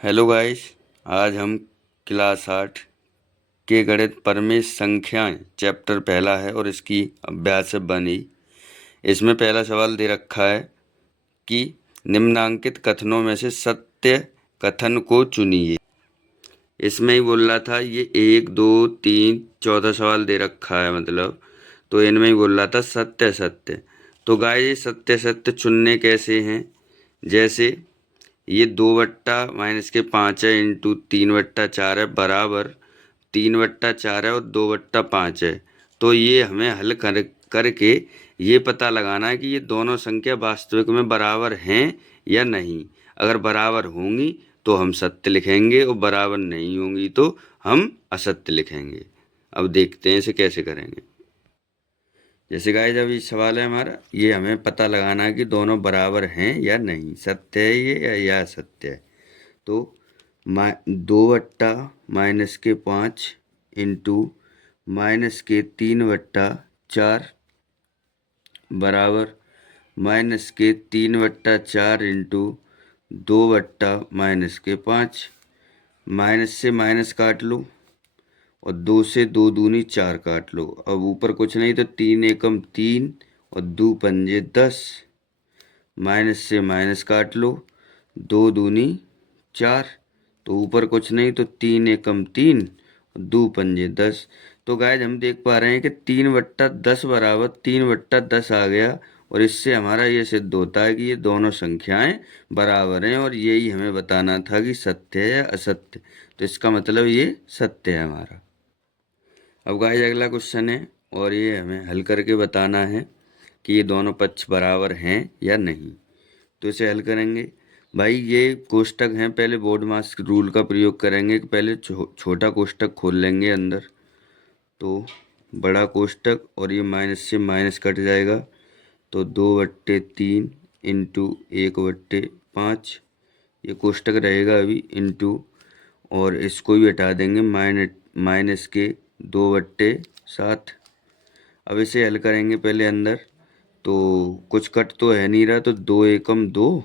Hello guys. आज हम class 8 के गणित परमेय संख्याएं चैप्टर पहला है और इसकी अभ्यास बनी। इसमें पहला सवाल दे रखा है कि निम्नांकित कथनों में से सत्य कथन को चुनिए। इसमें ही बोल रहा था ये 1 2 3 चौथा सवाल दे रखा है, मतलब तो इनमें ही बोल रहा था सत्य सत्य। तो गाइस सत्य सत्य चुनने कैसे हैं, जैसे ये 2/-5 है इंटू 3/4 है बराबर 3/4 है और 2/5 है। तो ये हमें हल करके ये पता लगाना है कि ये दोनों संख्या वास्तविक में बराबर हैं या नहीं। अगर बराबर होंगी तो हम सत्य लिखेंगे और बराबर नहीं होंगी तो हम असत्य लिखेंगे। अब देखते हैं इसे कैसे करेंगे। जैसे गाइस अभी सवाल है हमारा, ये हमें पता लगाना है कि दोनों बराबर हैं या नहीं, सत्य है ये या असत्य है। तो 2/-5 इंटू -3/4 बराबर -3/4 इंटू 2/-5। माइनस से माइनस काट लो और 2 से 2 दूनी 4 काट लो। अब ऊपर कुछ नहीं तो 3 एकम 3 और 2 पंजे 10। माइनस से माइनस काट लो, 2 दूनी 4। तो ऊपर कुछ नहीं तो 3 एकम 3 और 2 पंजे 10। तो गाइस हम देख पा रहे हैं कि 3/10 बराबर 3/10 आ गया और इससे हमारा ये सिद्ध होता है कि ये दोनों संख्याएं बराबर हैं और यही हमें बताना था कि सत्य है या असत्य। तो इसका मतलब ये सत्य है हमारा। अब गाइस अगला क्वेश्चन है और ये हमें हल करके बताना है कि ये दोनों पक्ष बराबर हैं या नहीं। तो इसे हल करेंगे। भाई ये कोष्टक हैं, पहले बोर्ड मास रूल का प्रयोग करेंगे कि पहले छोटा कोष्टक खोल लेंगे अंदर, तो बड़ा कोष्टक और ये माइनस से माइनस कट जाएगा तो 2/3 इंटू 1/5 ये कोष्टक रहेगा अभी इंटू, और इसको भी हटा देंगे माइनस के 2/7। अब इसे हल करेंगे पहले अंदर, तो कुछ कट तो है नहीं रहा तो 2 एकम 2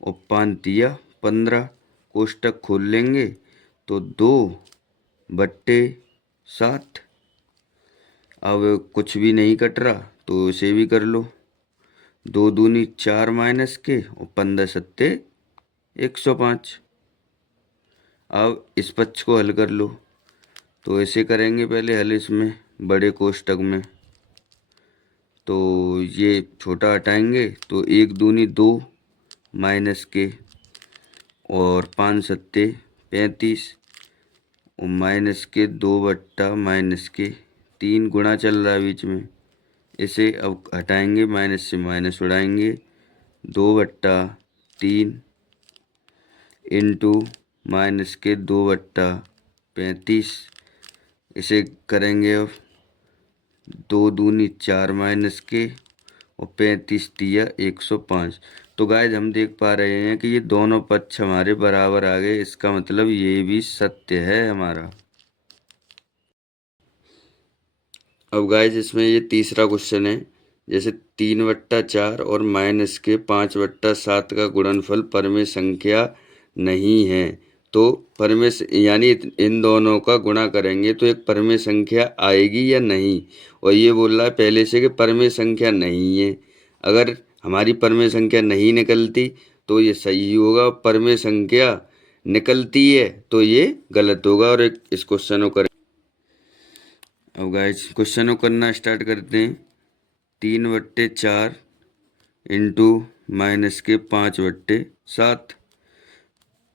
और 5 तिया 15 कोष्टक खोल लेंगे तो 2/7। अब कुछ भी नहीं कट रहा तो इसे भी कर लो, 2 दूनी 4 माइनस के और 15 सत्ते 105। अब इस पक्ष को हल कर लो, तो ऐसे करेंगे पहले हल इसमें बड़े कोष्टक में, तो ये छोटा हटाएंगे तो 1 दूनी 2 माइनस के और 5 सत्ते 35 और माइनस के 2/-3 गुणा चल रहा है बीच में। इसे अब हटाएंगे, माइनस से माइनस उड़ाएंगे, 2/3 इंटू माइनस के 2/35। इसे करेंगे अब 2 दूनी 4 माइनस के और 35 तिया 105। तो गाइस हम देख पा रहे हैं कि ये दोनों पक्ष हमारे बराबर आ गए, इसका मतलब ये भी सत्य है हमारा। अब गाइस इसमें ये तीसरा क्वेश्चन है, जैसे 3/4 और माइनस के 5/7 का गुणनफल परमेय संख्या नहीं है, तो परमेय यानी इन दोनों का गुणा करेंगे तो एक परमेय संख्या आएगी या नहीं। और ये बोल रहा है पहले से कि परमेय संख्या नहीं है। अगर हमारी परमेय संख्या नहीं निकलती तो ये सही होगा, परमेय संख्या निकलती है तो ये गलत होगा। और एक इस क्वेश्चन को अब गाइस क्वेश्चन को करना स्टार्ट करते हैं। 3/4 इंटू माइनस के 5/7,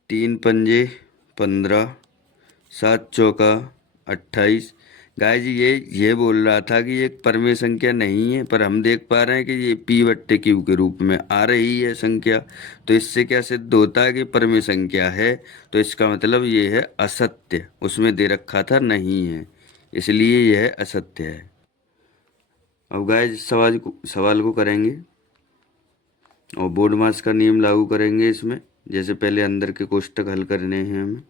3 पंजे 15, 7 चौका 28। गाइस ये बोल रहा था कि ये परमेय संख्या नहीं है, पर हम देख पा रहे हैं कि ये P/Q के रूप में आ रही है संख्या। तो इससे क्या सिद्ध होता है कि परमेय संख्या है, तो इसका मतलब ये है असत्य, उसमें दे रखा था नहीं है, इसलिए यह असत्य है। अब गाइस इस सवाल को करेंगे और बोर्ड मास का नियम लागू करेंगे इसमें। जैसे पहले अंदर के कोष्टक हल करने हैं हमें,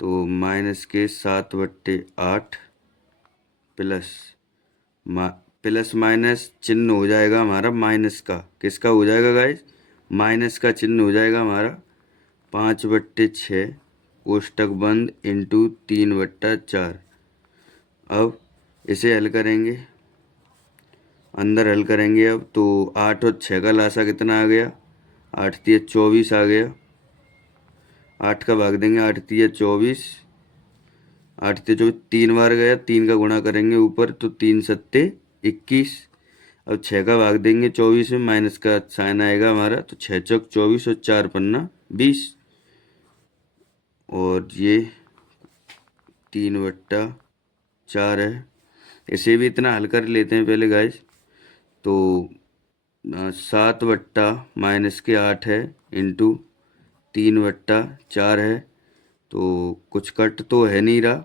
तो माइनस के 7/8 प्लस माइनस चिन्ह हो जाएगा हमारा माइनस का, किसका हो जाएगा गाइस, माइनस का चिन्ह हो जाएगा हमारा। 5/6 कोष्टक बंद इंटू 3/4। अब इसे हल करेंगे, अंदर हल करेंगे। अब तो 8 और 6 का लासा कितना आ गया, 8 तिया 24 आ गया। 8 का भाग देंगे, 8 तिया 24, 8 तिया 24 3 बार गया, 3 का गुणा करेंगे ऊपर तो 3 सत्ते 21। अब 6 का भाग देंगे 24 में, माइनस का साइन आएगा हमारा, तो 6 चौक 24 और 4 पन्ना 20। और ये 3/4 है। इसे भी इतना हल कर लेते हैं पहले गाइस। तो 7/-8 है इंटू 3/4 है। तो कुछ कट तो है नहीं रहा,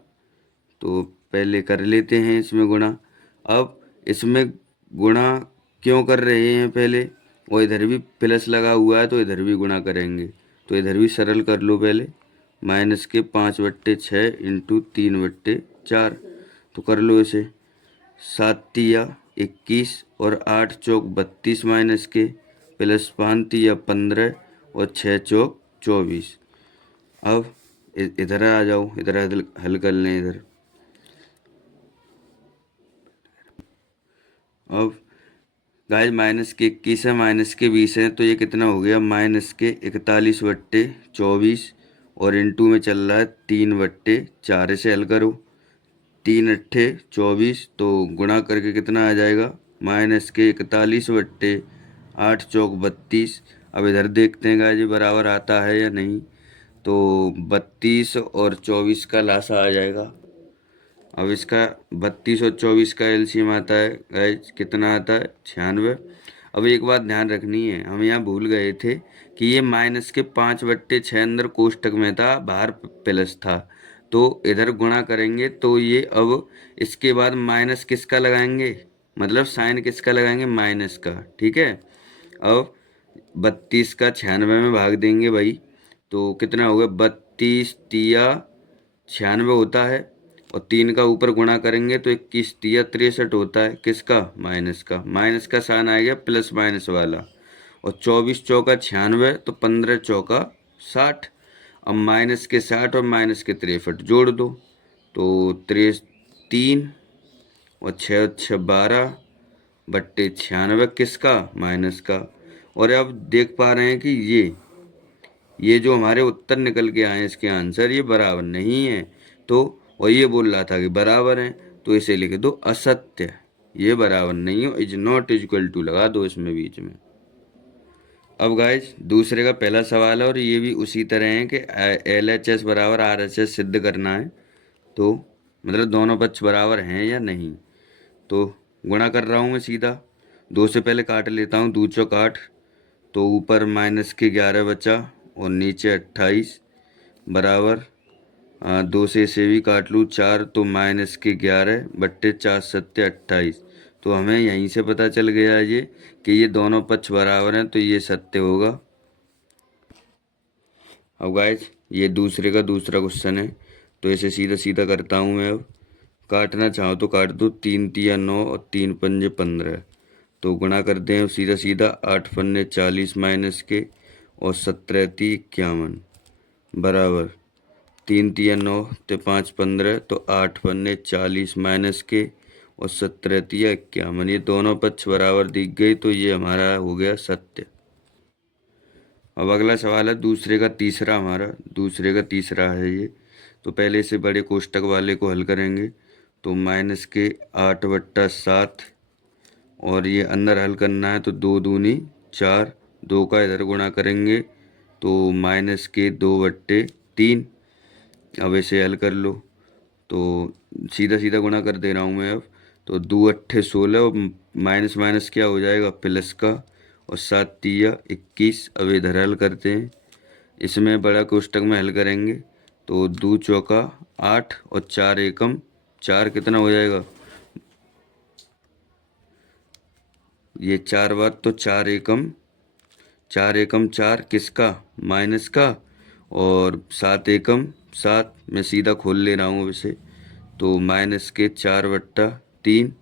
तो पहले कर लेते हैं इसमें गुणा। अब इसमें गुणा क्यों कर रहे हैं पहले, और इधर भी प्लस लगा हुआ है तो इधर भी गुणा करेंगे, तो इधर भी सरल कर लो पहले। -5/6 इंटू 3/4, तो कर लो इसे। 7 तिया 21 और 8 चौक 32 माइनस के, प्लस 5 तिया 15 और 6 चौक 24। अब इधर आ जाओ, इधर हल कर लें इधर। अब गाइस -21 है, -20 है, तो ये कितना हो गया, -41/24 और इंटू में चल रहा है 3/4। इसे हल करो, 3 × 8 = 24, तो गुणा करके कितना आ जाएगा, -41/8 चौक 32। अब इधर देखते हैं गाइस ये बराबर आता है या नहीं, तो 32 और 24 का लासा आ जाएगा। अब इसका 32 और 24 का एलसीएम आता है गाइस, कितना आता है, 96। अब एक बात ध्यान रखनी है, हम यहाँ भूल गए थे कि ये -5/6 अंदर कोष्टक में था, बाहर प्लस था, तो इधर गुणा करेंगे तो ये अब इसके बाद माइनस किसका लगाएंगे, मतलब साइन किसका लगाएंगे, माइनस का। ठीक है। अब 32 का 96 में भाग देंगे भाई, तो कितना होगा, 32 तिया 96 होता है, और 3 का ऊपर गुणा करेंगे तो 21 तिया 63 होता है, किसका, माइनस का। माइनस का साइन आएगा प्लस माइनस वाला, और 24 चौका 96, तो 15 चौका 60। अब माइनस के 60 और माइनस के 63 जोड़ दो, तो 3 और 6 6 12/96 किसका, माइनस का। और अब देख पा रहे हैं कि ये जो हमारे उत्तर निकल के आए इसके आंसर, ये बराबर नहीं है। तो और ये बोल रहा था कि बराबर है, तो इसे लिख दो असत्य, ये बराबर नहीं हो, इज नॉट इक्वल टू लगा दो इसमें बीच में। अब गाइज दूसरे का पहला सवाल है, और ये भी उसी तरह है कि LHS बराबर RHS सिद्ध करना है, तो मतलब दोनों पक्ष बराबर हैं या नहीं। तो गुणा कर रहा हूँ मैं सीधा, 2 से पहले काट लेता हूँ, 2 चौक 8, तो ऊपर -11 बचा और नीचे 28 बराबर 2 से इसे भी काट लूँ 4, तो -11/4 7 28। तो हमें यहीं से पता चल गया ये कि ये दोनों पक्ष बराबर हैं, तो ये सत्य होगा। अब गाइस ये दूसरे का दूसरा क्वेश्चन है, तो इसे सीधा सीधा करता हूँ मैं। अब काटना चाहो तो काट दो, 3 तिया 9 और 3 पंजे 15, तो गुणा करते हैं सीधा सीधा, 8 पन्ने 40 माइनस के और 17 × 51 बराबर 3 तिया 9 तो 5 15, तो 8 पन्ने 40 माइनस के और 17 तिया 51, ये दोनों पक्ष बराबर दिख गए, तो ये हमारा हो गया सत्य। अब अगला सवाल है दूसरे का तीसरा, हमारा दूसरे का तीसरा है ये। तो पहले से बड़े कोष्टक वाले को हल करेंगे, तो -8/7, और ये अंदर हल करना है तो 2 दूनी 4, 2 का इधर गुणा करेंगे तो -2/3। अब इसे हल कर लो, तो सीधा सीधा गुणा कर दे रहा हूँ मैं अब। तो 2 अट्ठे 16 और माइनस माइनस क्या हो जाएगा, प्लस का, और 7 तिया 21। अब इधर हल करते हैं, इसमें बड़ा कोष्टक में हल करेंगे तो 2 चौका 8 और 4 एकम 4, कितना हो जाएगा, ये 4 बार, तो 4 एकम 4 किसका, माइनस का, और 7 एकम 7, मैं सीधा खोल ले रहा हूँ अब इसे, तो -4/3,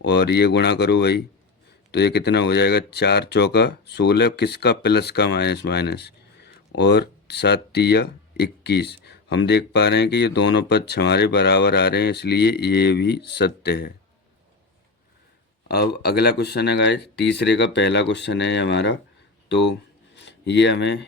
और ये गुणा करो भाई, तो ये कितना हो जाएगा, 4 चौका 16, किसका, प्लस का, माइनस माइनस, और 7 तिया 21। हम देख पा रहे हैं कि ये दोनों पक्ष हमारे बराबर आ रहे हैं, इसलिए ये भी सत्य है। अब अगला क्वेश्चन है गाइस, तीसरे का पहला क्वेश्चन है हमारा। तो ये हमें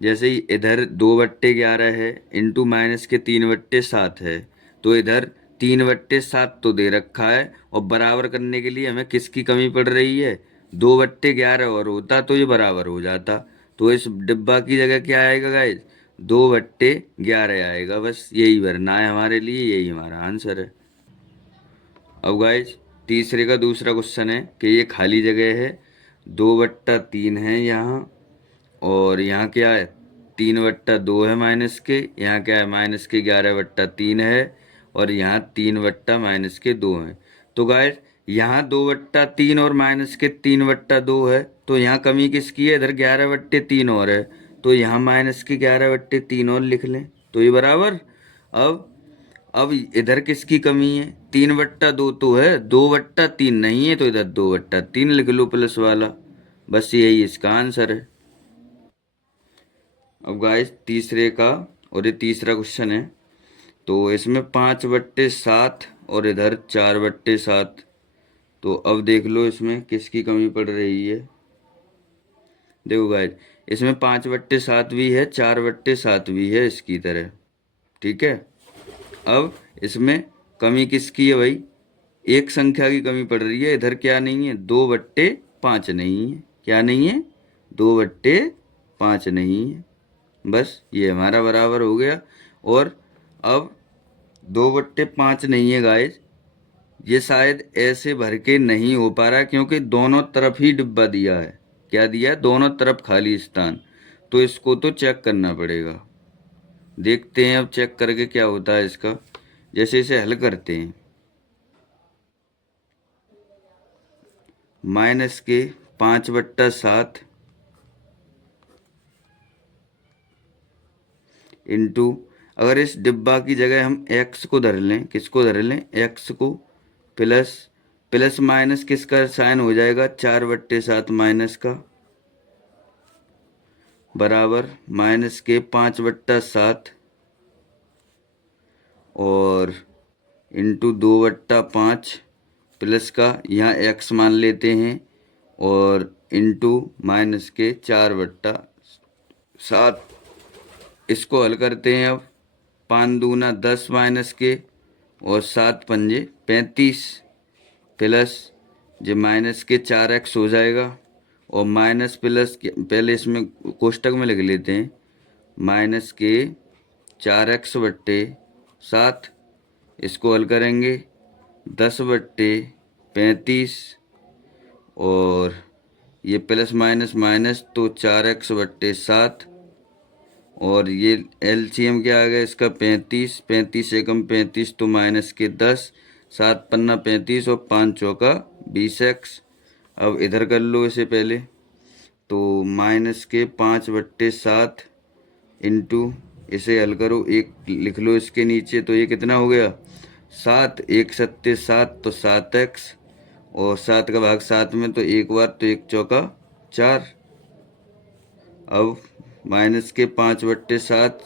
जैसे ही इधर 2/11 है इंटू माइनस के 3/7 है, तो इधर 3/7 तो दे रखा है और बराबर करने के लिए हमें किसकी कमी पड़ रही है, 2/11 और होता तो ये बराबर हो जाता। तो इस डिब्बा की जगह क्या आएगा गाइस, 2/11 आएगा। बस यही भरना है हमारे लिए, यही हमारा आंसर है। अब गाइस तीसरे का दूसरा क्वेश्चन है कि ये खाली जगह है, 2/3 है यहाँ, और यहाँ क्या है 3/2 है माइनस के, यहाँ क्या है माइनस के 11/3 है, और यहाँ 3/-2 है। तो गाइस यहाँ 2/3 और माइनस के 3/2 है, तो यहाँ कमी किसकी है, इधर 11/3 और है, तो यहाँ माइनस के 11/3 और लिख लें, तो ये बराबर। अब इधर किसकी कमी है, 3/2 तो है, 2/3 नहीं है, तो इधर 2/3 लिख लो प्लस वाला। बस यही इसका आंसर है। अब गाइस तीसरे का और ये तीसरा क्वेश्चन है, तो इसमें 5/7 और इधर 4/7। तो अब देख लो इसमें किसकी कमी पड़ रही है। देखो गाइस इसमें 5/7 भी है, 4/7 भी है इसकी तरह, ठीक है। अब इसमें कमी किसकी है भाई, एक संख्या की कमी पड़ रही है, इधर क्या नहीं है, 2/5 नहीं है, क्या नहीं है, 2/5 नहीं है। बस ये हमारा बराबर हो गया। और अब 2/5 नहीं है गाइस, ये शायद ऐसे भर के नहीं हो पा रहा क्योंकि दोनों तरफ ही डिब्बा दिया है। क्या दिया है, दोनों तरफ खाली स्थान। तो इसको तो चेक करना पड़ेगा, देखते हैं अब चेक करके क्या होता है इसका। जैसे इसे हल करते हैं, माइनस के 5/7 इंटू, अगर इस डिब्बा की जगह हम x को धर लें, किसको धर लें, x को, प्लस प्लस माइनस किसका साइन हो जाएगा, 4/7 माइनस का, बराबर माइनस के 5/7 और इंटू 2/5 प्लस का यहाँ x मान लेते हैं, और इंटू माइनस के 4/7। इसको हल करते हैं अब, 5 दूना 10 माइनस के, और 7 पंजे 35, प्लस जो माइनस के 4x हो जाएगा, और माइनस प्लस के पहले इसमें कोष्टक में लिख लेते हैं, माइनस के 4x/7। इसको हल करेंगे 10/35, और ये प्लस माइनस माइनस तो 4x/7, और ये एलसीएम क्या आ गया इसका 35, 35 एकम 35 तो माइनस के 10, 7 पन्ना 35 और 5 चौका 20x। अब इधर कर लो इसे पहले, तो माइनस के 5/7 इंटू, इसे हल करो, एक लिख लो इसके नीचे, तो ये कितना हो गया 7, 1 7 7 तो 7x, और 7 का भाग 7 में तो एक बार, तो 1 चौका 4। अब माइनस के 5/7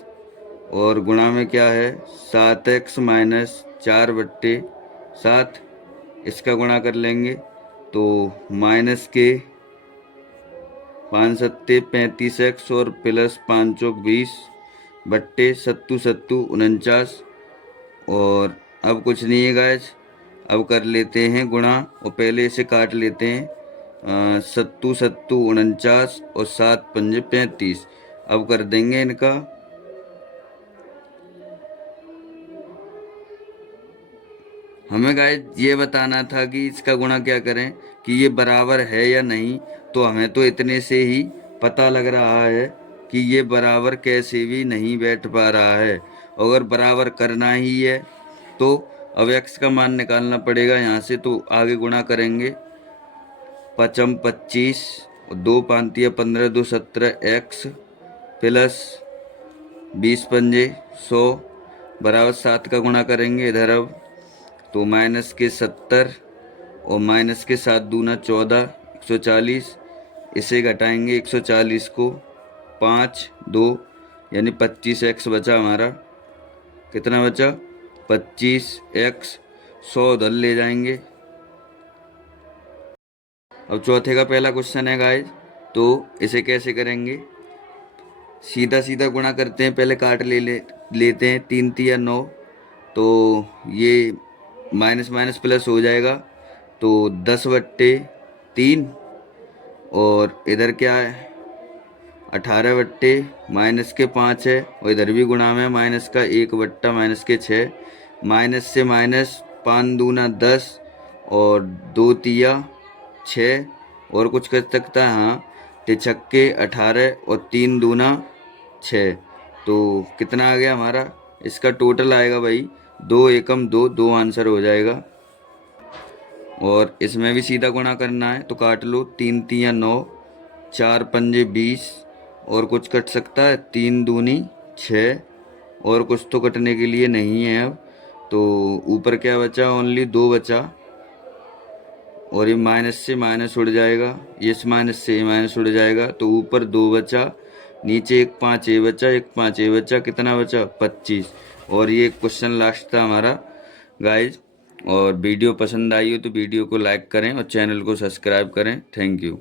और गुणा में क्या है 7x माइनस 4/7, इसका गुणा कर लेंगे, तो माइनस के 5 सत्ते 35x और प्लस 5 चौक 20 बट्टे 7 7 49। और अब कुछ नहीं है गाइस, अब कर लेते हैं गुणा, और पहले इसे काट लेते हैं, 7 7 49 और 7 पंजे 35। अब कर देंगे इनका, हमें गाइस ये बताना था कि इसका गुणा क्या करें कि ये बराबर है या नहीं। तो हमें तो इतने से ही पता लग रहा है कि ये बराबर कैसे भी नहीं बैठ पा रहा है। अगर बराबर करना ही है तो अब x का मान निकालना पड़ेगा यहाँ से, तो आगे गुणा करेंगे, 5 25 और 2 5 15 2 17 x प्लस 20 पंजे 100 बराबर 7 का गुणा करेंगे इधर अब, तो माइनस के 70 और माइनस के 7 दूना 14 140, इसे घटाएंगे 140 को 5 2 यानी 25x बचा हमारा। कितना बचा? 25x। 100 उधर ले जाएंगे। अब चौथे का पहला क्वेश्चन है गाइस, तो इसे कैसे करेंगे? सीधा सीधा गुणा करते हैं, पहले काट लेते हैं। 3 तिया 9, तो ये माइनस माइनस प्लस हो जाएगा, तो 10/3। और इधर क्या है? 18 माइनस के 5 है, और इधर भी गुणा में माइनस का 1/-6। माइनस से माइनस 5 दूना 10 और 2 तिया 6। और कुछ कर सकता है? हाँ, 6 18 और 3 दूना 6। तो कितना आ गया हमारा? इसका टोटल आएगा भाई 2 एकम 2, 2 आंसर हो जाएगा। और इसमें भी सीधा गुणा करना है, तो काट लो। 3 तिया 9, 4 पंजे 20। और कुछ कट सकता है? 3 दूनी 6। और कुछ तो कटने के लिए नहीं है अब। तो ऊपर क्या बचा? ओनली 2 बचा। और ये माइनस से माइनस उड़ जाएगा, इस माइनस से ये माइनस उड़ जाएगा, तो ऊपर 2 बचा, नीचे 1 5 ए बचा, 1 5 ए बचा। कितना बचा? 25। और ये क्वेश्चन लास्ट था हमारा गाइज। और वीडियो पसंद आई हो तो वीडियो को लाइक करें और चैनल को सब्सक्राइब करें। Thank you.